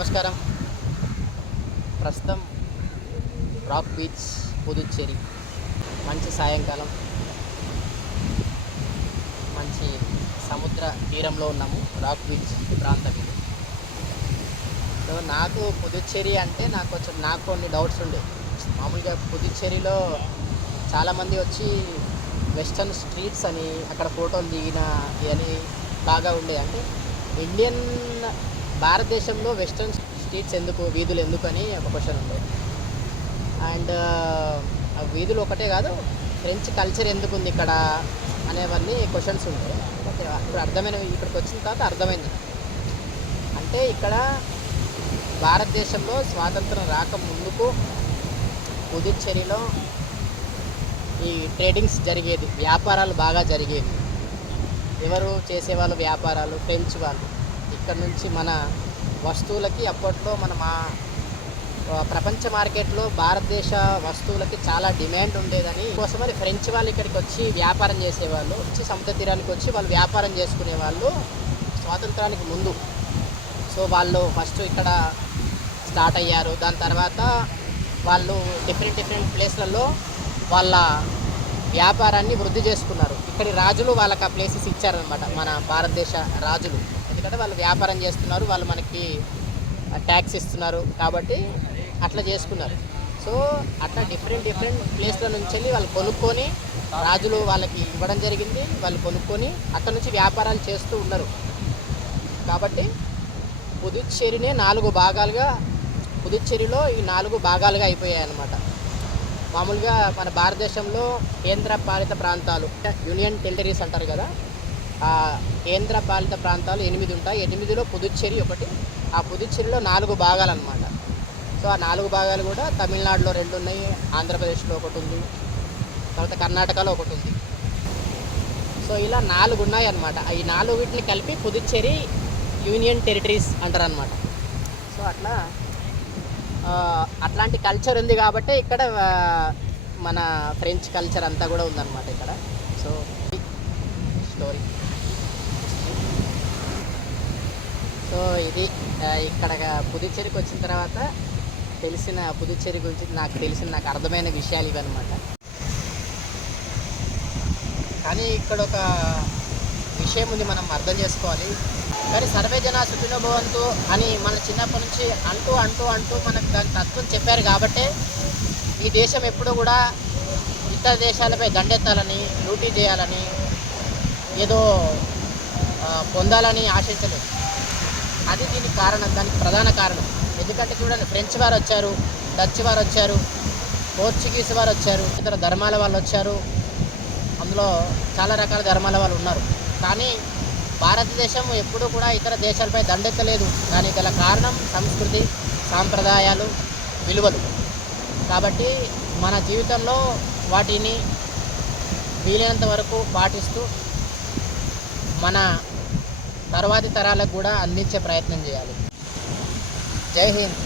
నమస్కారం. ప్రస్తుతం rock beach, Puducherry. మంచి సాయంకాలం, మంచి సముద్ర తీరంలో ఉన్నాము. రాక్ బీచ్ ప్రాంతం ఇది. సో నాకు పుదుచ్చేరి అంటే నాకు కొన్ని డౌట్స్ ఉండే. మామూలుగా పుదుచ్చేరిలో చాలామంది వచ్చి వెస్టర్న్ స్ట్రీట్స్ అని అక్కడ ఫోటోలు దిగిన అని బాగా ఉండే. అంటే ఇండియన్ భారతదేశంలో వెస్టర్న్ స్ట్రీట్స్ ఎందుకు, వీధులు ఎందుకు అని ఒక క్వశ్చన్ ఉండే. అండ్ ఆ వీధులు ఒకటే కాదు, ఫ్రెంచ్ కల్చర్ ఎందుకు ఉంది ఇక్కడ అనేవన్నీ క్వశ్చన్స్ ఉండే. బట్ ఇక్కడికి వచ్చిన తర్వాత అర్థమైంది. అంటే ఇక్కడ భారతదేశంలో స్వాతంత్రం రాక ముందుకు పుదుచ్చేరిలో ఈ ట్రేడింగ్స్ జరిగేది, వ్యాపారాలు బాగా జరిగేవి. ఎవరు చేసేవాళ్ళు వ్యాపారాలు? ఫ్రెంచ్ వాళ్ళు. ఇక్కడ నుంచి మన వస్తువులకి అప్పట్లో ప్రపంచ మార్కెట్లో భారతదేశ వస్తువులకి చాలా డిమాండ్ ఉండేదని కోసమని ఫ్రెంచ్ వాళ్ళు ఇక్కడికి వచ్చి వ్యాపారం చేసేవాళ్ళు. వచ్చి సముద్ర తీరానికి వచ్చి వాళ్ళు వ్యాపారం చేసుకునేవాళ్ళు స్వాతంత్రానికి ముందు. సో వాళ్ళు ఫస్ట్ ఇక్కడ స్టార్ట్ అయ్యారు. దాని తర్వాత వాళ్ళు డిఫరెంట్ ప్లేస్లలో వాళ్ళ వ్యాపారాన్ని వృద్ధి చేసుకున్నారు. ఇక్కడి రాజులు వాళ్ళకి ఆ ప్లేసెస్ ఇచ్చారనమాట, మన భారతదేశ రాజులు. ఎందుకంటే వాళ్ళు వ్యాపారం చేస్తున్నారు, వాళ్ళు మనకి ట్యాక్స్ ఇస్తున్నారు కాబట్టి అట్లా చేసుకున్నారు. సో అట్లా డిఫరెంట్ ప్లేస్ల నుంచి వెళ్ళి వాళ్ళు కొనుక్కొని రాజులు వాళ్ళకి ఇవ్వడం జరిగింది. వాళ్ళు కొనుక్కొని అక్కడ నుంచి వ్యాపారాలు చేస్తూ ఉన్నారు. కాబట్టి పుదుచ్చేరినే పుదుచ్చేరిలో ఈ 4 భాగాలుగా అయిపోయాయి అన్నమాట. మామూలుగా మన భారతదేశంలో కేంద్ర పాలిత ప్రాంతాలు, యూనియన్ టెరిటరీస్ అంటారు కదా, ఆ కేంద్ర పాలిత ప్రాంతాలు 8 ఉంటాయి. 8లో పుదుచ్చేరి ఒకటి. ఆ పుదుచ్చేరిలో 4 భాగాలు అన్నమాట. సో ఆ 4 భాగాలు కూడా తమిళనాడులో 2 ఉన్నాయి, ఆంధ్రప్రదేశ్లో ఒకటి ఉంది, తర్వాత కర్ణాటకలో ఒకటి ఉంది. సో ఇలా 4 ఉన్నాయి అన్నమాట. ఈ 4 కలిపి పుదుచ్చేరి యూనియన్ టెరిటరీస్ అంటారు అన్నమాట. సో అట్లాంటి కల్చర్ ఉంది కాబట్టి ఇక్కడ మన ఫ్రెంచ్ కల్చర్ అంతా కూడా ఉందన్నమాట ఇక్కడ. So story. సో ఇది ఇక్కడ పుదుచ్చేరికి వచ్చిన తర్వాత పుదుచ్చేరి గురించి నాకు అర్థమైన విషయాలు ఇవన్నమాట. కానీ ఇక్కడ ఒక విషయం ఉంది, మనం అర్థం చేసుకోవాలి. కానీ సర్వే జనా సుఖినో భవంతు అని మన చిన్నప్పటి నుంచి అంటూ మనకు దాని తత్వం చెప్పారు కాబట్టే ఈ దేశం ఎప్పుడూ కూడా ఇతర దేశాలపై దండెత్తాలని, లూటీ చేయాలని, ఏదో పొందాలని ఆశించలేదు. అది దానికి ప్రధాన కారణం. ఎందుకంటే చూడండి, ఫ్రెంచ్ వారు వచ్చారు, డచ్ వారు వచ్చారు, పోర్చుగీస్ వారు వచ్చారు, ఇతర ధర్మాల వాళ్ళు వచ్చారు. అందులో చాలా రకాల ధర్మాల వాళ్ళు ఉన్నారు. కానీ భారతదేశం ఎప్పుడూ కూడా ఇతర దేశాలపై దండెత్తలేదు. దానికి గల కారణం సంస్కృతి, సాంప్రదాయాలు, విలువలు. కాబట్టి మన జీవితంలో వాటిని వీలైనంత వరకు పాటిస్తూ మన తర్వాతి తరాలకు కూడా అందించే ప్రయత్నం చేయాలి. జై హింద్.